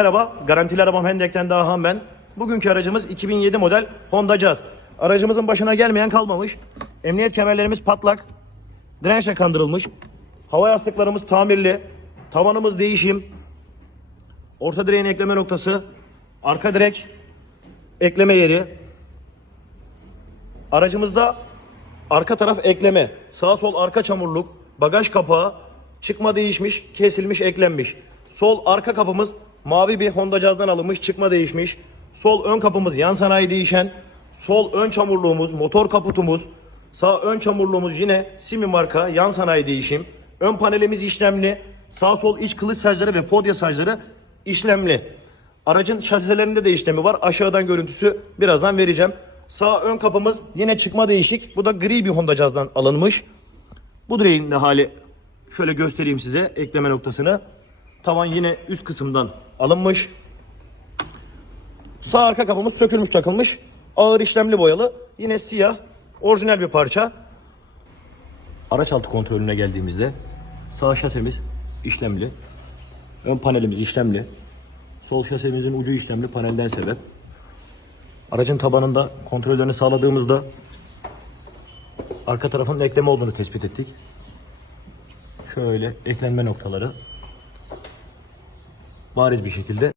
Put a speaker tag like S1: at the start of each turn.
S1: Merhaba, garantili arabam Hendek'ten Dahan ben. Bugünkü aracımız 2007 model Honda Jazz. Aracımızın başına gelmeyen kalmamış. Emniyet kemerlerimiz patlak. Dirençle kandırılmış. Hava yastıklarımız tamirli. Tavanımız değişim. Orta direğin ekleme noktası. Arka direk ekleme yeri. Aracımızda arka taraf ekleme. Sağ sol arka çamurluk. Bagaj kapağı. Çıkma değişmiş, kesilmiş, eklenmiş. Sol arka kapımız mavi bir Honda Jazz'dan alınmış, çıkma değişmiş. Sol ön kapımız yan sanayi değişen. Sol ön çamurluğumuz, motor kaputumuz. Sağ ön çamurluğumuz yine Simi marka yan sanayi değişim. Ön panelimiz işlemli. Sağ sol iç kılıç sacları ve podya sacları işlemli. Aracın şasilerinde de işlemi var. Aşağıdan görüntüsü birazdan vereceğim. Sağ ön kapımız yine çıkma değişik. Bu da gri bir Honda Jazz'dan alınmış. Bu direğin de hali şöyle göstereyim size ekleme noktasını. Tavan yine üst kısımdan alınmış. Sağ arka kapımız sökülmüş çakılmış. Ağır işlemli boyalı. Yine siyah orijinal bir parça. Araç altı kontrolüne geldiğimizde sağ şasemiz işlemli. Ön panelimiz işlemli. Sol şasemizin ucu işlemli panelden sebep. Aracın tabanında kontrollerini sağladığımızda arka tarafın ekleme olduğunu tespit ettik. Şöyle eklenme noktaları bariz bir şekilde